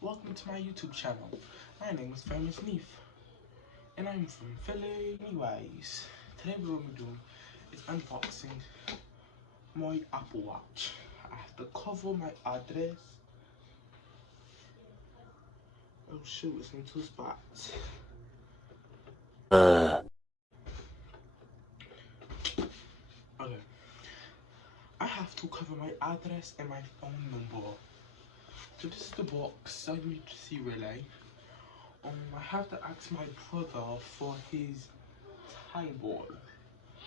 Welcome to my YouTube channel. My name is Famous Neef, and I'm from Philly. Anyways, today what we're gonna be doing is unboxing my Apple Watch. I have to cover my address. Oh shoot, it's in two spots. Okay. I have to cover my address and my phone number. So this is the box I need to see really. I have to ask my brother for his table.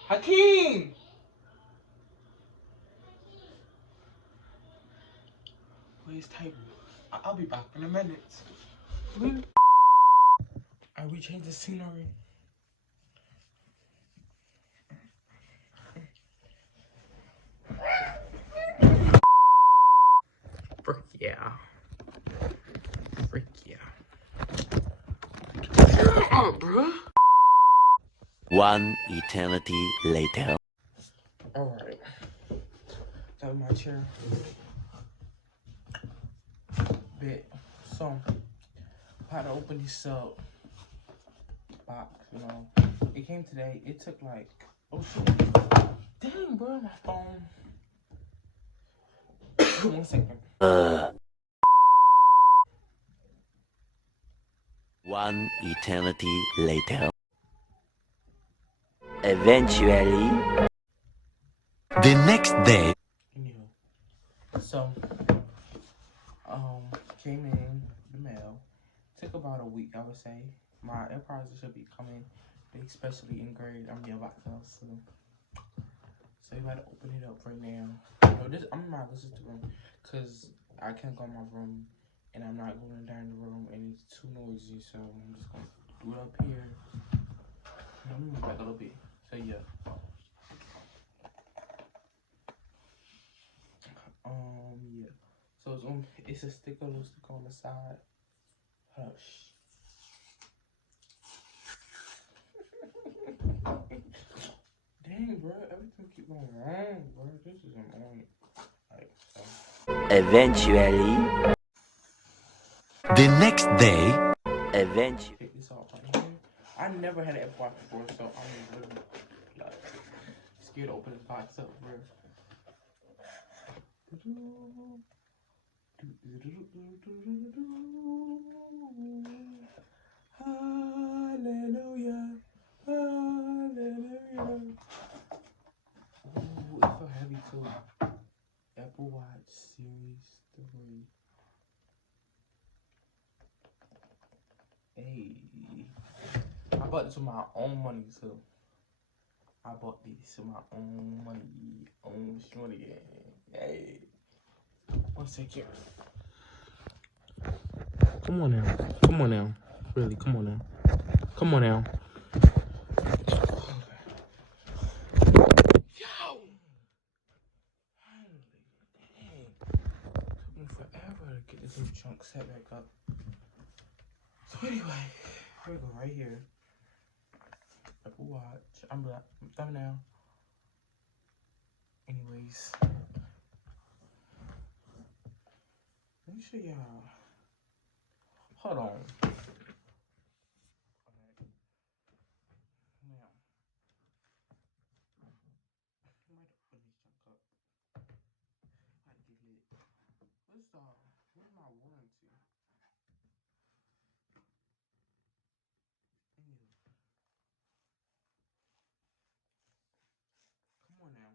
Hakeem! Where's table? I'll be back in a minute. We change the scenery. Frick yeah. Frick yeah. Bruh. One eternity later. Alright. Got my chair. Bit. So, I had to open this box, you know. It came today. It took like, oh shit. Dang, bro, my phone. 1 second. One eternity later. Eventually. The next day. Anywho, so, came in the mail. Took about a week, I would say. My AirPods should be coming. They especially engraved. I'm the box house, so you gotta open it up right now. No, I'm not listening to room because I can't go in my room and I'm not going down the room and it's too noisy, so I'm just gonna do it up here. I'm gonna move back a little bit. So yeah. Yeah. So it's a sticker, little sticker on the side. Hush. Dang, bro, everything keep going wrong, bro. This is annoying. Like, so. Eventually. The next day. Eventually. Take this off right here. I never had an Apple Watch before, so I'm really like scared to open this box up, bro. Hallelujah, hallelujah. Ooh, it's so heavy too. Apple Watch Series 3. Hey, I bought this with my own money too. I bought this with my own money, own shorty. Hey, 1 second. Come on now. Come on now. Really, come on now. Come on now. Yo! Finally. Dang. Took me forever to get this little chunk set back up. So anyway, here we go right here. Apple Watch. I'm thumbnail. Anyways. Let me show y'all. Hold on. First off, where's my warranty? Anyway, come on now.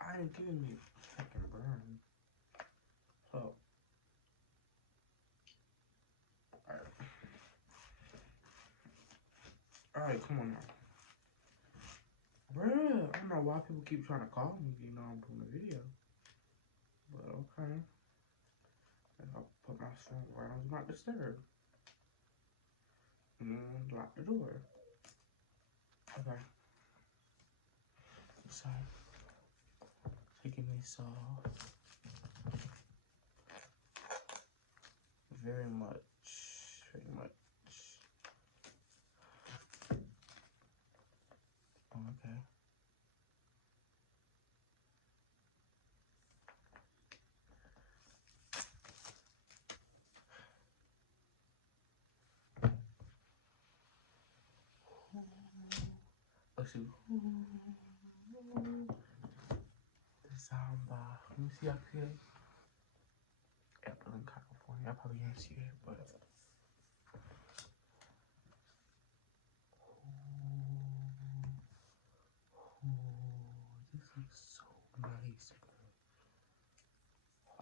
I ain't giving me a fucking burn. So, alright. Alright, come on now. Bruh, I don't know why people keep trying to call me, you know, I'm putting a video. But okay. I'll put my phone where I was not disturbed. Lock the door. Okay. So, taking this off. Very much. Very much. Okay. Let's see. The Samba. Let me see how good. Appel in California. I probably can't see it, but. This looks so nice, bro.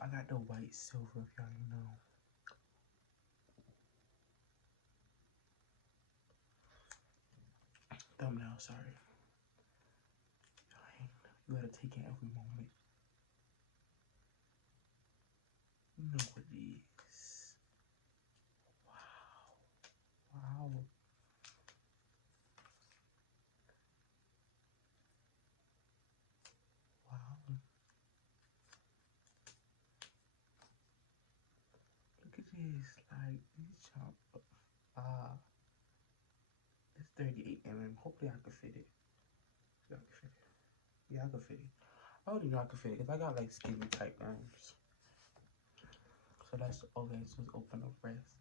I got the white silver, if y'all know. Thumbnail, sorry. You gotta take in every moment. You know what it is. Wow. Wow. Wow. Look at this. Like, these chop. It's 38 mm. Hopefully I can fit it. Yeah, I can fit it. Yeah, I can fit it. I already know I can fit it because I got like skinny type arms. So that's okay. So let's open up rest.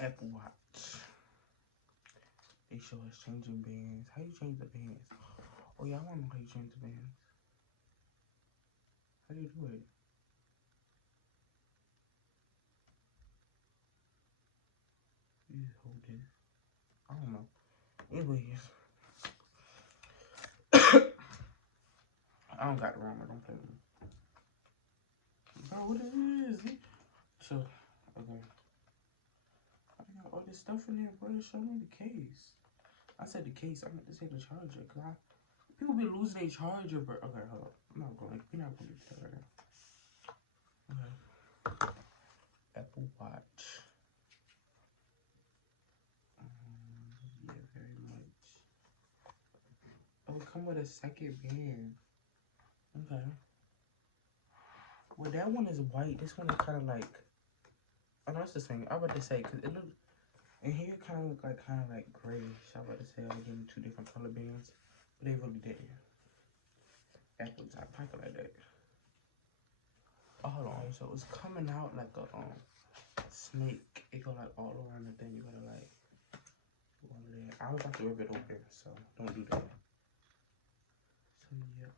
Apple Watch. They show us changing bands. How you change the bands? Oh yeah, I want to know how you change the bands. How do you do it? You just hold this. I don't know. Anyways. I don't got the wrong one. Don't play with me. Bro, what is this? So, okay. I got all this stuff in there, bro. Show me the case. I said the case. I meant to say the charger. Cause people be losing their charger, bro. Okay, hold up. We're not going to do that right now. Okay. Apple Watch. Yeah, very much. Oh, come with a second band. Okay. Well, that one is white. This one is kind of like. Oh, no, it's the same. I was about to say, because it look. And here it kind of look like grayish. I was about to say I was getting two different color bands. But they really didn't. Apple top pocket like that. Oh, hold on. So it's coming out like a snake. It go like all around the thing. You gotta like go under there. I was about to rip it open, so don't do that. So yeah,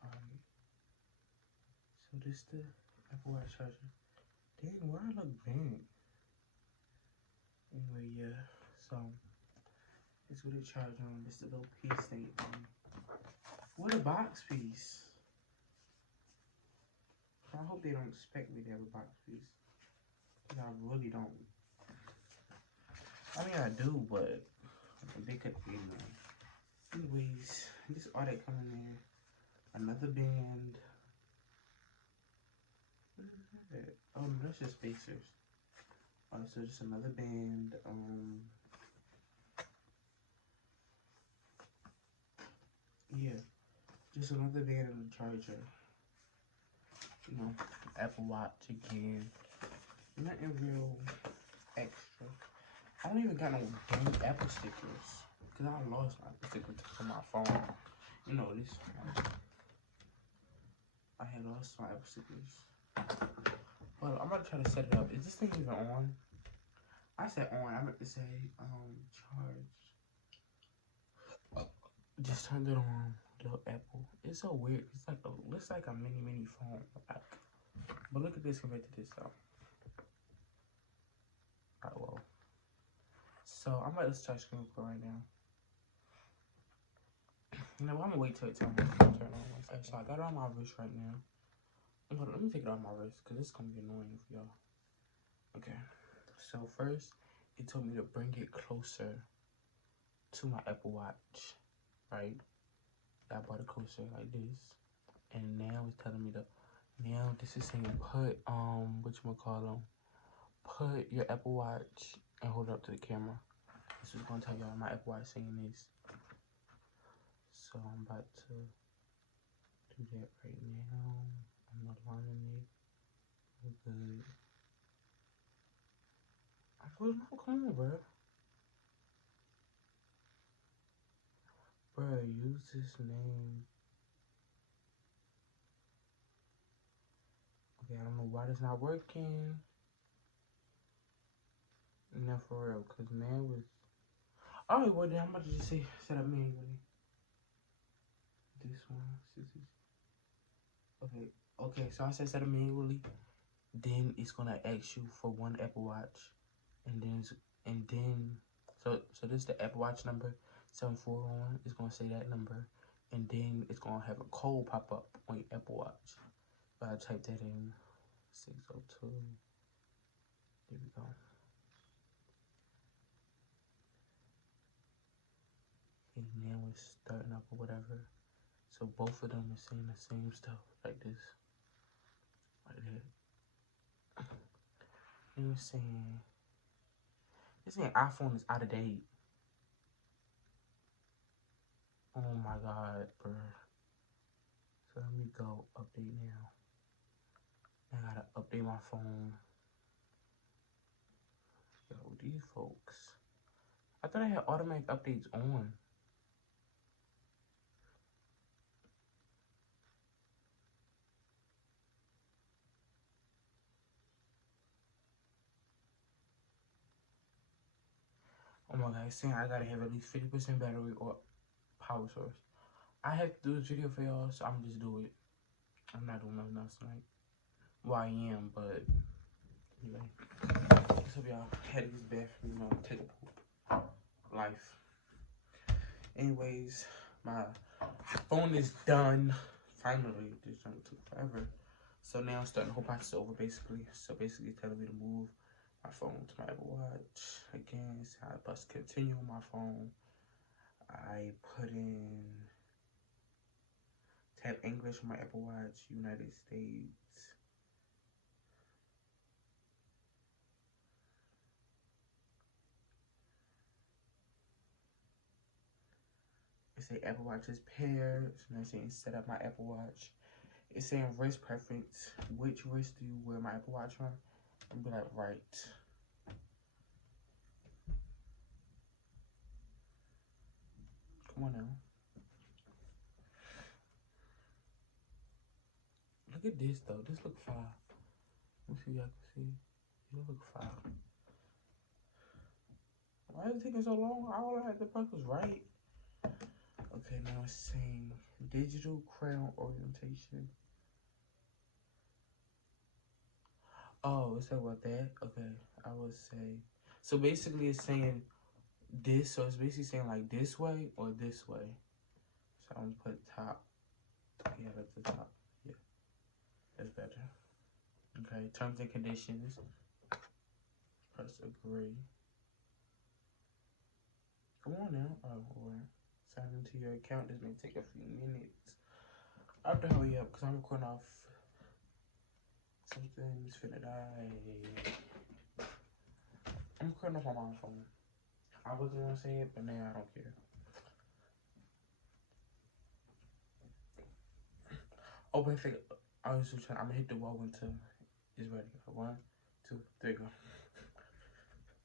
so this the Apple Watch charger. Dang, where I look bent. Anyway, yeah. So it's with a charger on. This the little piece thing. What a box piece. I hope they don't expect me to have a box piece. I really don't. I mean, I do, but they could be none. Anyways, this all that coming there. Another band. What is that? Oh, no, that's just spacers. So just another band. Yeah, just another band and a charger. You know, Apple Watch again. Nothing real extra. I don't even got no damn Apple stickers. Because I lost my Apple sticker on my phone. You know, this. I had lost my Apple stickers. Well, I'm about to try to set it up. Is this thing even on? I said on. I meant to say, charge. Just turned it on. Little Apple. It's so weird. It's like a mini phone. But look at this compared to this though. Alright, well. So I'm about to start screen record right now. You know, I'm gonna wait till it turns on. So I got it on my wrist right now. Hold on, let me take it off my wrist because it's gonna be annoying for y'all. Okay. So first, it told me to bring it closer to my Apple Watch, right? I brought it closer like this, and now it's telling me to. Now this is saying put put your Apple Watch and hold it up to the camera. This is gonna tell y'all my Apple Watch saying this. So I'm about to do that right now. I'm aligning it. We're good. Come on, bro. Bro, use this name. Okay, I don't know why that's not working. No, for real, cause man was. Alright, well then I'm about to just say set up manually. This one, okay, okay. So I said set up manually. Then it's gonna ask you for one Apple Watch, and then so this is the Apple Watch number 741. It's gonna say that number, and then it's gonna have a code pop up on your Apple Watch. So I type that in 602. There we go. And now it's starting up or whatever. So both of them are saying the same stuff like this, like that. And it's saying iPhone is out of date. Oh my god, bro. So let me go update now. I gotta update my phone. Yo, these folks. I thought I had automatic updates on. Oh my god, it's saying I gotta have at least 50% battery or power source. I have to do this video for y'all, so I'm just do it. I'm not doing nothing else tonight. Well, I am, but anyway. So y'all had this bathroom, you know, take a poop. Life. Anyways, my phone is done. Finally, this junk took forever. So now I'm starting the whole process over basically. So basically it's telling me to move my phone to my Apple Watch. Again, so I must continue on my phone. I put in tap English on my Apple Watch, United States. It say Apple Watch is paired. So now it's saying set up my Apple Watch. It's saying wrist preference. Which wrist do you wear my Apple Watch on? I'm be like right. Come on now. Look at this though. This look fire. Let me see if y'all can see. It look fire. Why is it taking so long? All I had to press was right. Okay, now it's saying digital crown orientation. Oh, it said what that? Okay, I would say. So basically it's saying this, so it's basically saying like this way or this way. So I'm gonna put top. Yeah, that's the top. Yeah, that's better. Okay, terms and conditions. Press agree. Come on now. Oh, or sign into your account. This may take a few minutes. I have to hurry up because I'm recording off. Something's finna die. I'm recording off my phone. I wasn't gonna say it, but now I don't care. Open thing. I was just trying. I'm gonna hit the wall until it's ready. 1, 2, 3, go.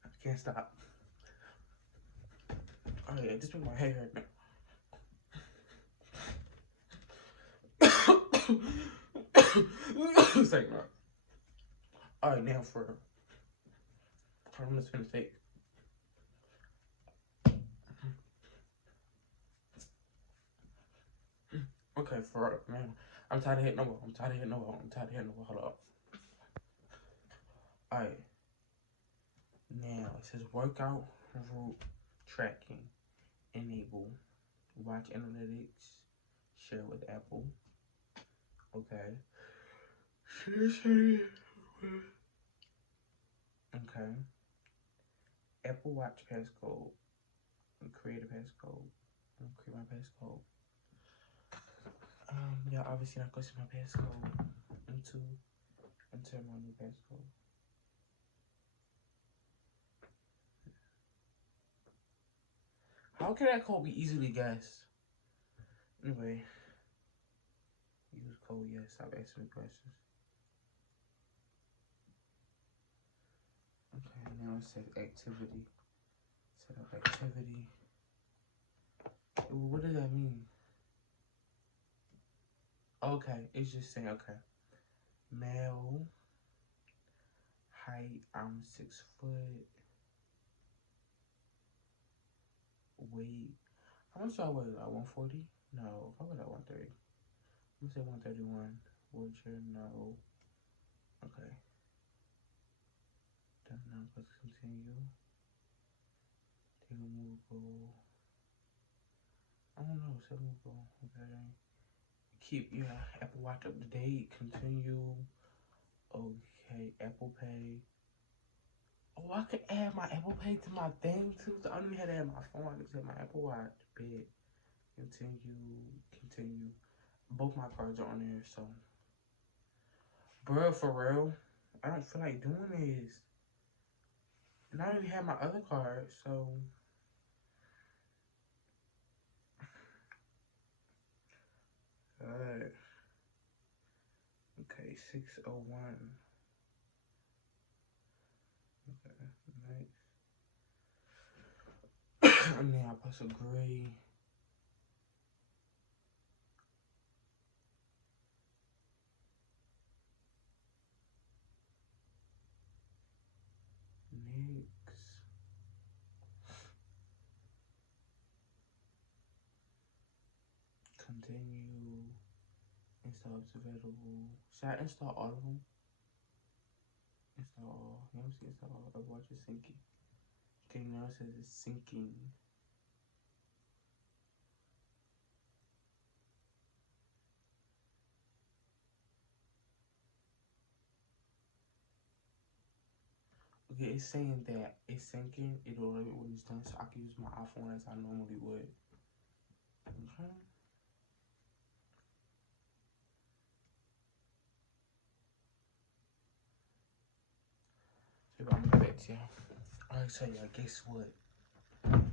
I can't stop. Oh yeah, just make my hair hurt now. Say no. Alright, now for I'm just gonna take. Okay, for man, I'm tired of hitting the wall. I'm tired of hitting the wall. I'm tired of hitting the wall. Hold up. Alright. Now it says workout route tracking. Enable. Watch analytics. Share with Apple. Okay. Okay. Apple Watch passcode. Create a passcode. Create my passcode. Y'all obviously not gonna see my passcode until enter my new passcode. How can that code be easily guessed? Anyway, use code yes. Stop asking me questions. Okay, now it says activity. Set up activity. What does that mean? Okay, it's just saying okay. Male. Height, I'm 6 foot. weight. How much do I weigh? Like 140? No, I weigh like 130. I'm gonna say 131. Wheelchair, no. Okay. Done now, let's continue. Take a movable. I don't know, it's a movable. Okay. Keep your Apple Watch up to date. Continue. Okay, Apple Pay. Oh, I could add my Apple Pay to my thing too. So I don't even have to add my phone. I just have my Apple Watch. Bit. Continue. Both my cards are on there, so. Bruh, for real, I don't feel like doing this. And I don't even have my other card, so. Okay, 601. Okay, nice. And then I press agree. Next. Continue. Install is available. Should I install all of them? Install all. Let me see, install all. Watch it syncing. Okay, now it says it's syncing. Okay, it's saying that it's syncing. It'll let me when it's done, so I can use my iPhone as I normally would. Okay. So I'm gonna bet y'all. Alright, so y'all, guess what?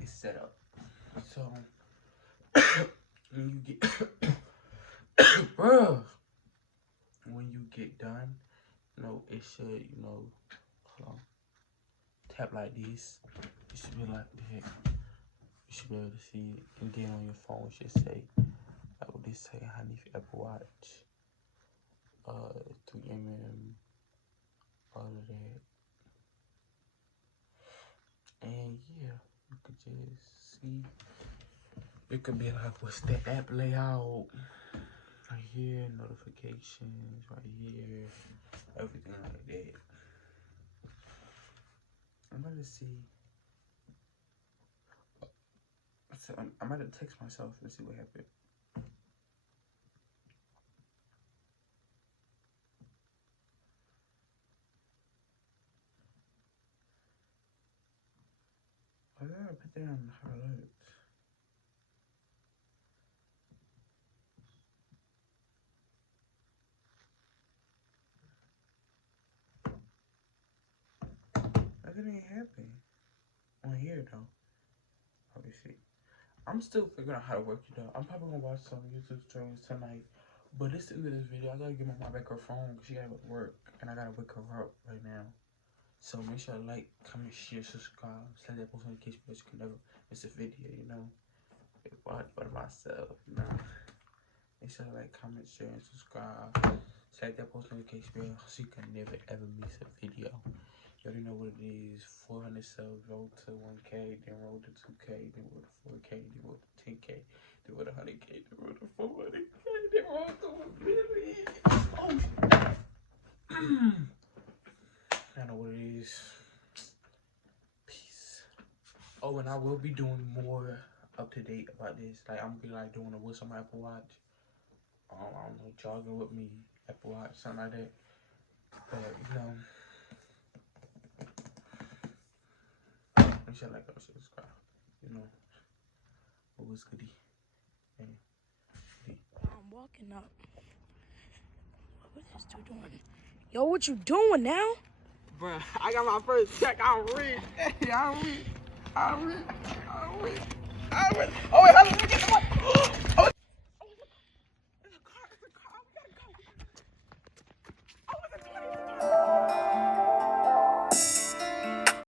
It's set up. So when you get bro, when you get done, it should, hold on. Tap like this. It should be like that. You should be able to see it. And then on your phone, it should say, like what this say, honey, Apple Watch. 3mm, all of that. And yeah, you could just see. It could be like, what's the app layout? Right here, notifications, right here, everything like that. I'm about to see. So I'm about to text myself and see what happened. I gotta put that on alerts. That didn't happen on here though. Obviously, I'm still figuring out how to work it out. I'm probably gonna watch some YouTube tutorials tonight. But this is the end of this video. I gotta get my mom back her phone because she gotta go to work, and I gotta wake her up right now. So make sure to like, comment, share, subscribe, slide that post notification so you can never miss a video. But myself, Make sure to like, comment, share, and subscribe. Slide that post notification bell so you can never ever miss a video. You already know what it is. 400 subs, roll to 1K, then roll to 2K, then roll to 4K, then roll to 10K, then roll to 100K, then roll to 400K, then roll to 1 million. Oh, I know what it is. Peace. Oh, and I will be doing more up to date about this. Like, I'm gonna be like doing a what's on my Apple Watch. I don't know, jogging with me, Apple Watch, something like that. But, make sure to like, subscribe. What was goodie? Hey. I'm walking up. What is this dude doing? Yo, what you doing now? Bruh, I got my first check. I'm rich. Hey, I'm rich. Oh, wait, how did we get the money? Oh,